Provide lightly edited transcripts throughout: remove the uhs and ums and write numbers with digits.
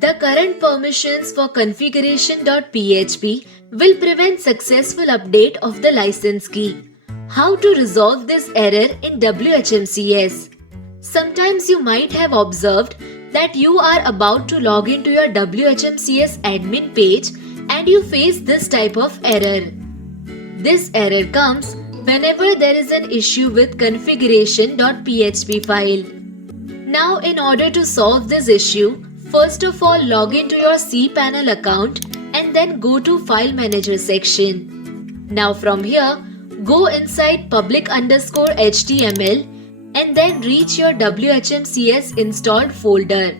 The current permissions for configuration.php will prevent successful update of the license key. How to resolve this error in WHMCS? Sometimes you might have observed that you are about to log into your WHMCS admin page and you face this type of error. This error comes whenever there is an issue with configuration.php file. Now, in order to solve this issue, first of all log into your cPanel account and then go to File Manager section. Now from here, go inside public_html and then reach your WHMCS installed folder.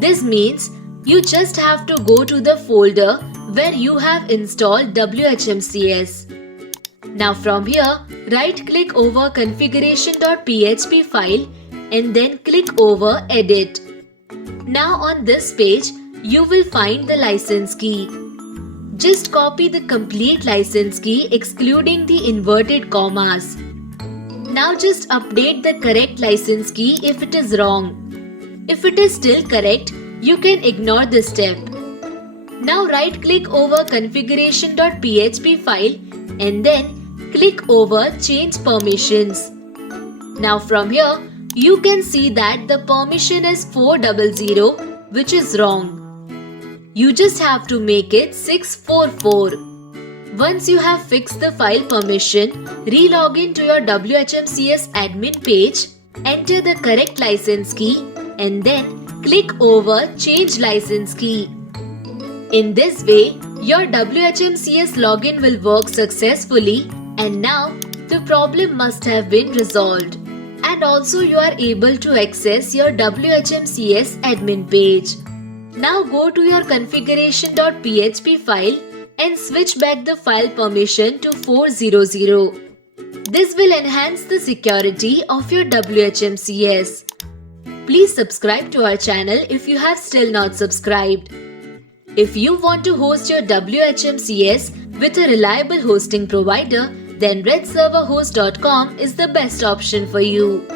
This means you just have to go to the folder where you have installed WHMCS. Now from here, right click over configuration.php file and then click over Edit. Now on this page, you will find the license key. Just copy the complete license key excluding the inverted commas. Now just update the correct license key if it is wrong. If it is still correct, you can ignore this step. Now right click over configuration.php file and then click over Change Permissions. Now from here, you can see that the permission is 400, which is wrong. You just have to make it 644. Once you have fixed the file permission, re-log in to your WHMCS admin page, enter the correct license key and then click over Change License Key. In this way, your WHMCS login will work successfully and now the problem must have been resolved. And also you are able to access your WHMCS admin page. Now go to your configuration.php file and switch back the file permission to 400. This will enhance the security of your WHMCS. Please subscribe to our channel if you have still not subscribed. If you want to host your WHMCS with a reliable hosting provider, then redserverhost.com is the best option for you.